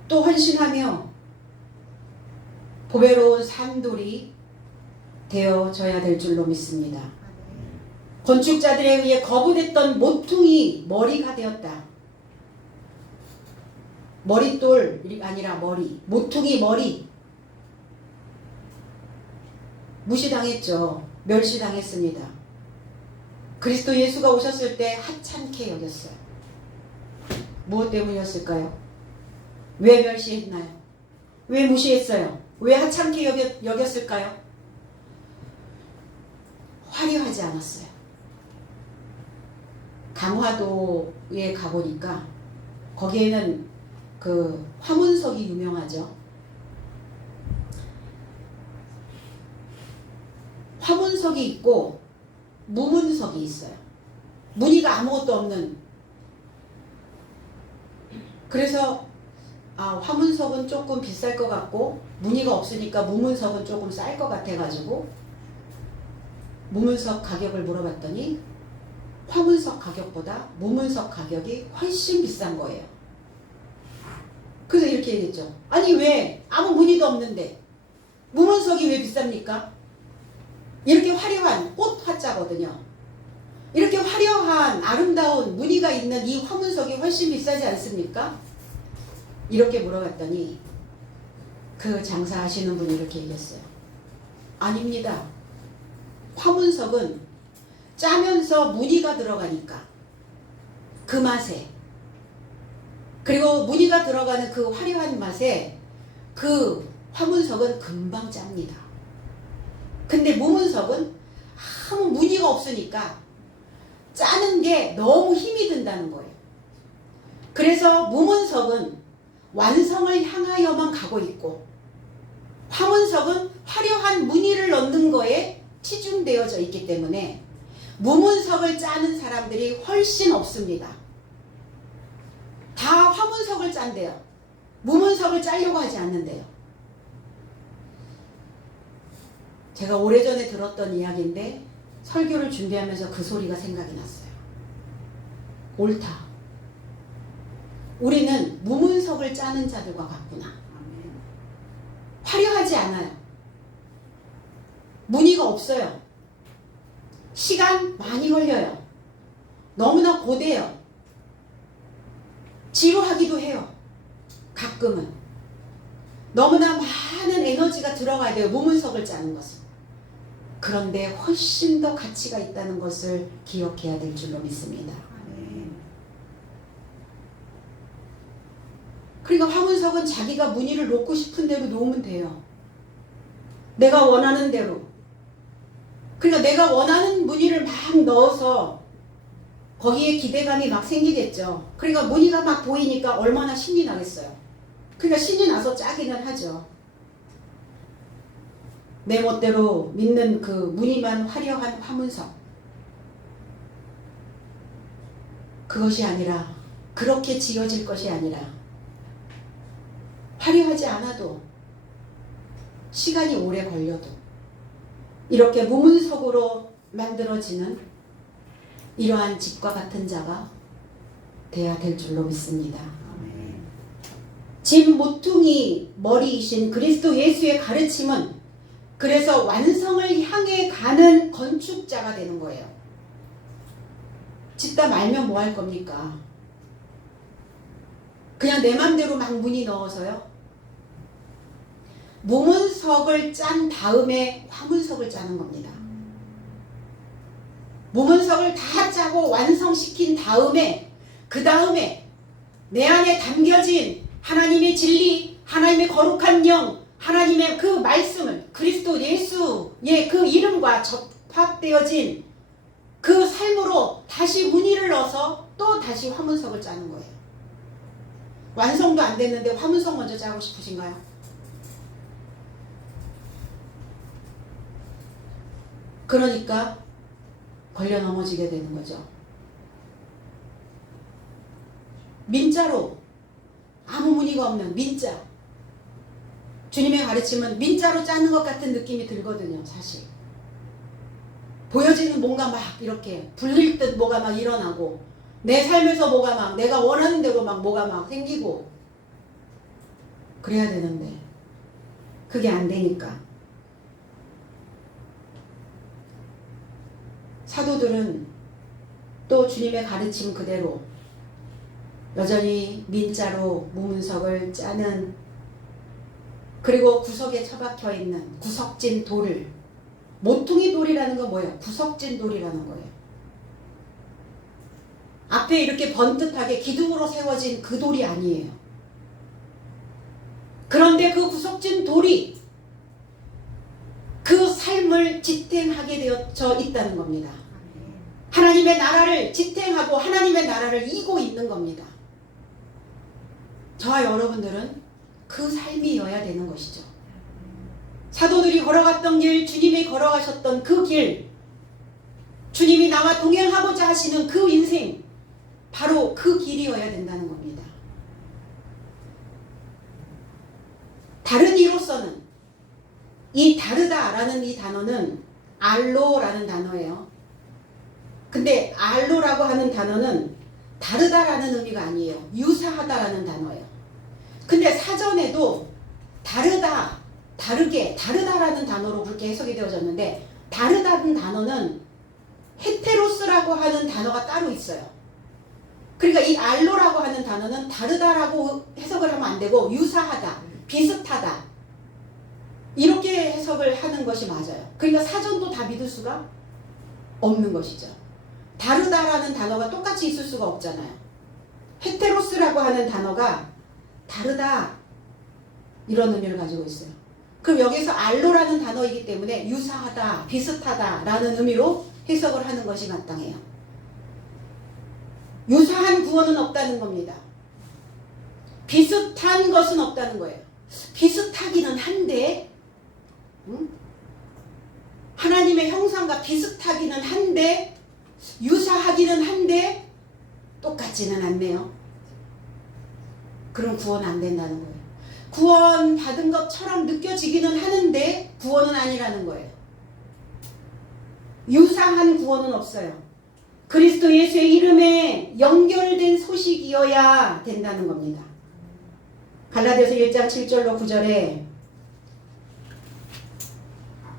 또 헌신하며 보배로운 산돌이 되어져야 될 줄로 믿습니다. 건축자들에 의해 거부됐던 모퉁이 머리가 되었다. 머릿돌이 아니라 머리, 모퉁이 머리. 무시당했죠. 멸시당했습니다. 그리스도 예수가 오셨을 때 하찮게 여겼어요. 무엇 때문이었을까요? 왜 멸시했나요? 왜 무시했어요? 왜 하찮게 여겼을까요? 화려하지 않았어요. 강화도에 가보니까 거기에는 그 화문석이 유명하죠. 화문석이 있고 무문석이 있어요. 무늬가 아무것도 없는. 그래서 화문석은 조금 비쌀 것 같고 무늬가 없으니까 무문석은 조금 쌀 것 같아가지고 무문석 가격을 물어봤더니 화문석 가격보다 무문석 가격이 훨씬 비싼 거예요. 그래서 이렇게 얘기했죠. 아니 왜 아무 무늬도 없는데 무문석이 왜 비쌉니까? 이렇게 화려한 꽃 화자거든요. 이렇게 화려한 아름다운 무늬가 있는 이 화문석이 훨씬 비싸지 않습니까? 이렇게 물어봤더니 그 장사하시는 분이 이렇게 얘기했어요. 아닙니다. 화문석은 짜면서 무늬가 들어가니까 그 맛에, 그리고 무늬가 들어가는 그 화려한 맛에 그 화문석은 금방 짭니다. 근데 무문석은 아무 무늬가 없으니까 짜는 게 너무 힘이 든다는 거예요. 그래서 무문석은 완성을 향하여만 가고 있고, 화문석은 화려한 무늬를 넣는 거에 치중되어져 있기 때문에 무문석을 짜는 사람들이 훨씬 없습니다. 다 화문석을 짠대요. 무문석을 짜려고 하지 않는데요. 제가 오래전에 들었던 이야기인데 설교를 준비하면서 그 소리가 생각이 났어요. 옳다. 우리는 무문석을 짜는 자들과 같구나. 화려하지 않아요. 무늬가 없어요. 시간 많이 걸려요. 너무나 고돼요. 지루하기도 해요. 가끔은. 너무나 많은 에너지가 들어가야 돼요. 무문석을 짜는 것은. 그런데 훨씬 더 가치가 있다는 것을 기억해야 될 줄로 믿습니다. 그러니까 화문석은 자기가 무늬를 놓고 싶은 대로 놓으면 돼요. 내가 원하는 대로. 그러니까 내가 원하는 무늬를 막 넣어서 거기에 기대감이 막 생기겠죠. 그러니까 무늬가 막 보이니까 얼마나 신이 나겠어요. 그러니까 신이 나서 짜기는 하죠. 내 멋대로 믿는 그 무늬만 화려한 화문석. 그것이 아니라, 그렇게 지어질 것이 아니라, 화려하지 않아도, 시간이 오래 걸려도 이렇게 무문석으로 만들어지는 이러한 집과 같은 자가 돼야 될 줄로 믿습니다. 집 모퉁이 머리이신 그리스도 예수의 가르침은 그래서 완성을 향해 가는 건축자가 되는 거예요. 짓다 말면 뭐 할 겁니까? 그냥 내 맘대로 막 무늬 넣어서요? 무문석을 짠 다음에 화문석을 짜는 겁니다. 무문석을 다 짜고 완성시킨 다음에, 그 다음에 내 안에 담겨진 하나님의 진리, 하나님의 거룩한 영, 하나님의 그 말씀을, 그리스도 예수의 그 이름과 접합되어진 그 삶으로 다시 무늬를 넣어서 또 다시 화문석을 짜는 거예요. 완성도 안 됐는데 화문석 먼저 짜고 싶으신가요? 그러니까 걸려 넘어지게 되는 거죠. 민자로, 아무 무늬가 없는 민자. 주님의 가르침은 민자로 짜는 것 같은 느낌이 들거든요, 사실. 보여지는 뭔가 막 이렇게 불릴 듯 뭐가 막 일어나고, 내 삶에서 뭐가 막 내가 원하는 대로 막 뭐가 막 생기고, 그래야 되는데 그게 안 되니까 사도들은 또 주님의 가르침 그대로 여전히 민자로 무문석을 짜는, 그리고 구석에 처박혀 있는 구석진 돌을, 모퉁이 돌이라는 건 뭐예요? 구석진 돌이라는 거예요. 앞에 이렇게 번듯하게 기둥으로 세워진 그 돌이 아니에요. 그런데 그 구석진 돌이 그 삶을 지탱하게 되어져 있다는 겁니다. 하나님의 나라를 지탱하고 하나님의 나라를 이고 있는 겁니다. 저와 여러분들은 그 삶이어야 되는 것이죠. 사도들이 걸어갔던 길, 주님이 걸어가셨던 그 길, 주님이 나와 동행하고자 하시는 그 인생, 바로 그 길이어야 된다는 겁니다. 다른 이로서는, 이 다르다라는 이 단어는 알로라는 단어예요. 근데 알로라고 하는 단어는 다르다라는 의미가 아니에요. 유사하다라는 단어예요. 근데 사전에도 다르다, 다르게, 다르다라는 단어로 그렇게 해석이 되어졌는데, 다르다는 단어는 헤테로스라고 하는 단어가 따로 있어요. 그러니까 이 알로라고 하는 단어는 다르다라고 해석을 하면 안 되고 유사하다, 비슷하다, 이렇게 해석을 하는 것이 맞아요. 그러니까 사전도 다 믿을 수가 없는 것이죠. 다르다라는 단어가 똑같이 있을 수가 없잖아요. 헤테로스라고 하는 단어가 다르다 이런 의미를 가지고 있어요. 그럼 여기서 알로라는 단어이기 때문에 유사하다, 비슷하다라는 의미로 해석을 하는 것이 마땅해요. 유사한 구원은 없다는 겁니다. 비슷한 것은 없다는 거예요. 비슷하기는 한데 하나님의 형상과 비슷하기는 한데 유사하기는 한데 똑같지는 않네요. 그럼 구원 안 된다는 거예요. 구원 받은 것처럼 느껴지기는 하는데 구원은 아니라는 거예요. 유사한 구원은 없어요. 그리스도 예수의 이름에 연결된 소식이어야 된다는 겁니다. 갈라디아서 1장 7절로 9절에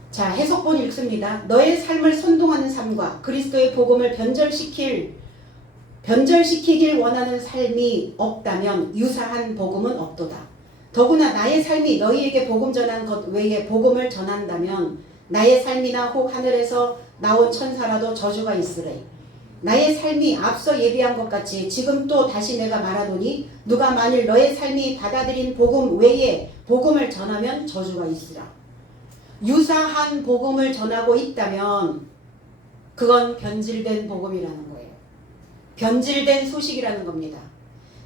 자, 해석본 읽습니다. 너의 삶을 선동하는 삶과 그리스도의 복음을 변절시키길 원하는 삶이 없다면 유사한 복음은 없도다. 더구나 나의 삶이 너희에게 복음 전한 것 외에 복음을 전한다면 나의 삶이나 혹 하늘에서 나온 천사라도 저주가 있으래. 나의 삶이 앞서 예비한 것 같이 지금 또 다시 내가 말하노니 누가 만일 너의 삶이 받아들인 복음 외에 복음을 전하면 저주가 있으라. 유사한 복음을 전하고 있다면 그건 변질된 복음이라는 거예요. 변질된 소식이라는 겁니다.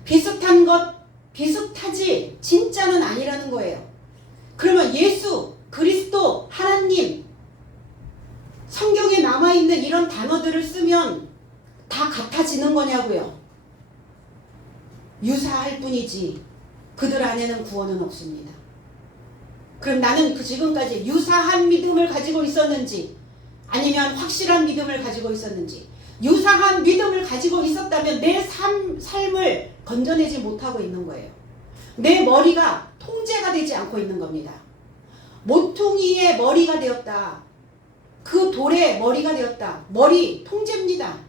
비슷한 것 비슷하지 진짜는 아니라는 거예요. 그러면 예수, 그리스도, 하나님 성경에 남아있는 이런 단어들을 쓰면 다 같아지는 거냐고요. 유사할 뿐이지 그들 안에는 구원은 없습니다. 그럼 나는 지금까지 유사한 믿음을 가지고 있었는지 아니면 확실한 믿음을 가지고 있었는지, 유사한 믿음을 가지고 있었다면 내 삶을 건져내지 못하고 있는 거예요. 내 머리가 통제가 되지 않고 있는 겁니다. 모퉁이의 머리가 되었다. 그 돌의 머리가 되었다. 머리 통제입니다.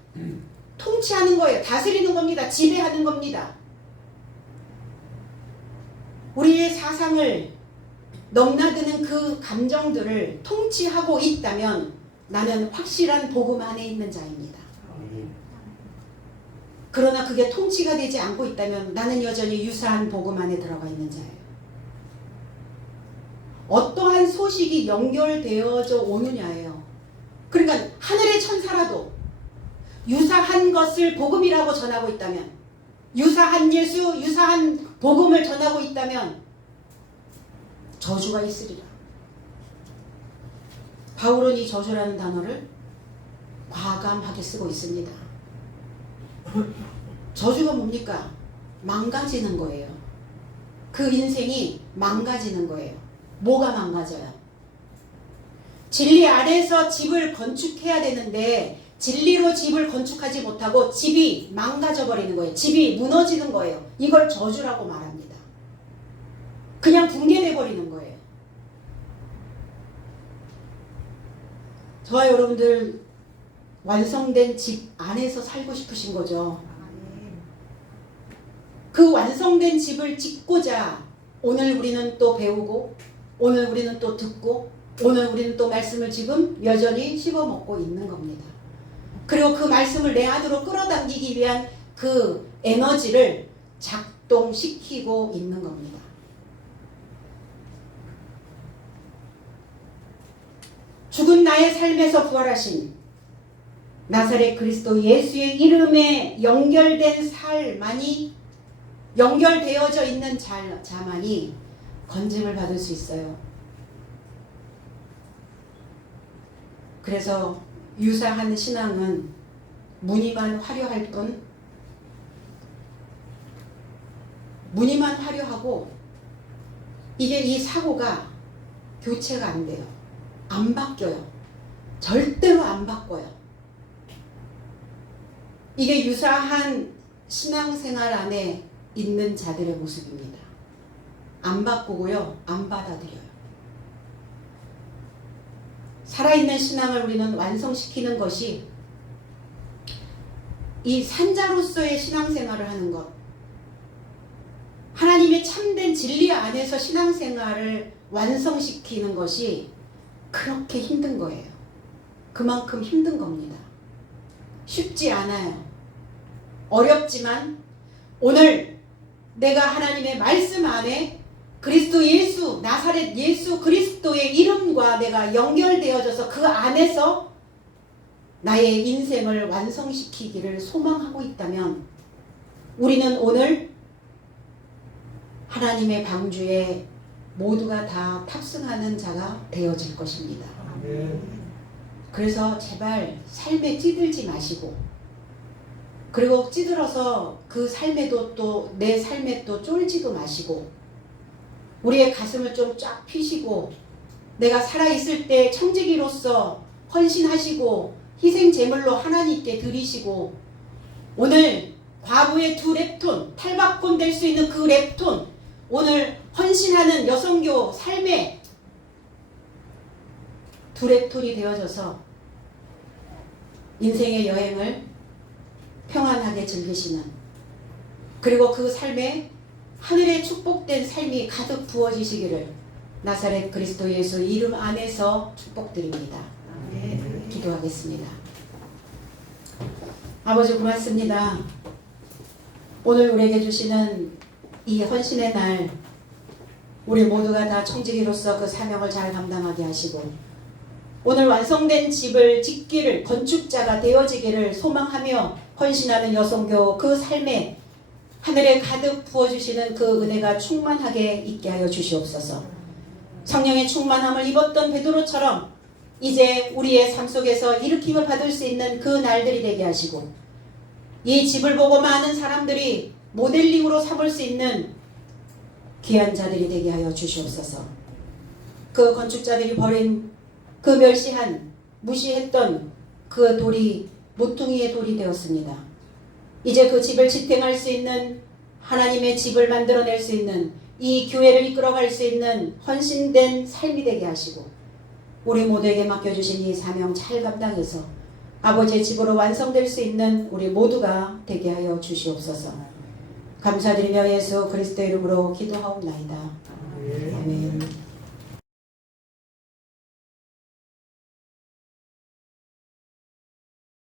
통치하는 거예요. 다스리는 겁니다. 지배하는 겁니다. 우리의 사상을 넘나드는 그 감정들을 통치하고 있다면 나는 확실한 복음 안에 있는 자입니다. 그러나 그게 통치가 되지 않고 있다면 나는 여전히 유사한 복음 안에 들어가 있는 자예요. 어떠한 소식이 연결되어져 오느냐예요. 그러니까 하늘의 천사라도 유사한 것을 복음이라고 전하고 있다면, 유사한 예수, 유사한 복음을 전하고 있다면 저주가 있으리라. 바울은 이 저주라는 단어를 과감하게 쓰고 있습니다. 저주가 뭡니까? 망가지는 거예요. 그 인생이 망가지는 거예요. 뭐가 망가져요? 진리 아래서 집을 건축해야 되는데 진리로 집을 건축하지 못하고 집이 망가져 버리는 거예요. 집이 무너지는 거예요. 이걸 저주라고 말합니다. 그냥 붕괴돼 버리는 거예요. 저와 여러분들 완성된 집 안에서 살고 싶으신 거죠. 그 완성된 집을 짓고자 오늘 우리는 또 배우고, 오늘 우리는 또 듣고, 오늘 우리는 또 말씀을 지금 여전히 씹어먹고 있는 겁니다. 그리고 그 말씀을 내 안으로 끌어당기기 위한 그 에너지를 작동시키고 있는 겁니다. 죽은 나의 삶에서 부활하신 나사렛 그리스도 예수의 이름에 연결된 삶만이, 연결되어져 있는 자만이 건짐을 받을 수 있어요. 그래서 유사한 신앙은 무늬만 화려할 뿐, 무늬만 화려하고 이게 이 사고가 교체가 안 돼요. 안 바뀌어요. 절대로 안 바꿔요. 이게 유사한 신앙생활 안에 있는 자들의 모습입니다. 안 바꾸고요. 안 받아들여요. 살아있는 신앙을 우리는 완성시키는 것이 이 산자로서의 신앙생활을 하는 것, 하나님의 참된 진리 안에서 신앙생활을 완성시키는 것이 그렇게 힘든 거예요. 그만큼 힘든 겁니다. 쉽지 않아요. 어렵지만 오늘 내가 하나님의 말씀 안에 그리스도 예수, 나사렛 예수 그리스도의 이름과 내가 연결되어져서 그 안에서 나의 인생을 완성시키기를 소망하고 있다면 우리는 오늘 하나님의 방주에 모두가 다 탑승하는 자가 되어질 것입니다. 그래서 제발 삶에 찌들지 마시고, 그리고 찌들어서 그 삶에도 또 내 삶에 또 쫄지도 마시고, 우리의 가슴을 좀 쫙 피시고 내가 살아있을 때 청지기로서 헌신하시고 희생 제물로 하나님께 드리시고, 오늘 과부의 2랩톤 탈바꿈 될 수 있는 그 랩톤, 오늘 헌신하는 여성교 삶의 2랩톤이 되어져서 인생의 여행을 평안하게 즐기시는, 그리고 그 삶에 하늘의 축복된 삶이 가득 부어지시기를 나사렛 그리스도 예수 이름 안에서 축복드립니다. 기도하겠습니다. 아버지 고맙습니다. 오늘 우리에게 주시는 이 헌신의 날, 우리 모두가 다 청지기로서 그 사명을 잘 감당하게 하시고 오늘 완성된 집을 짓기를, 건축자가 되어지기를 소망하며 헌신하는 여성교 그 삶에 하늘에 가득 부어주시는 그 은혜가 충만하게 있게 하여 주시옵소서. 성령의 충만함을 입었던 베드로처럼 이제 우리의 삶 속에서 일으킴을 받을 수 있는 그 날들이 되게 하시고, 이 집을 보고 많은 사람들이 모델링으로 삼을 수 있는 귀한 자들이 되게 하여 주시옵소서. 그 건축자들이 버린 그 멸시한, 무시했던 그 돌이 모퉁이의 돌이 되었습니다. 이제 그 집을 지탱할 수 있는, 하나님의 집을 만들어낼 수 있는, 이 교회를 이끌어갈 수 있는 헌신된 삶이 되게 하시고, 우리 모두에게 맡겨주신 이 사명 잘 감당해서 아버지의 집으로 완성될 수 있는 우리 모두가 되게 하여 주시옵소서. 감사드리며 예수 그리스도의 이름으로 기도하옵나이다. 아멘.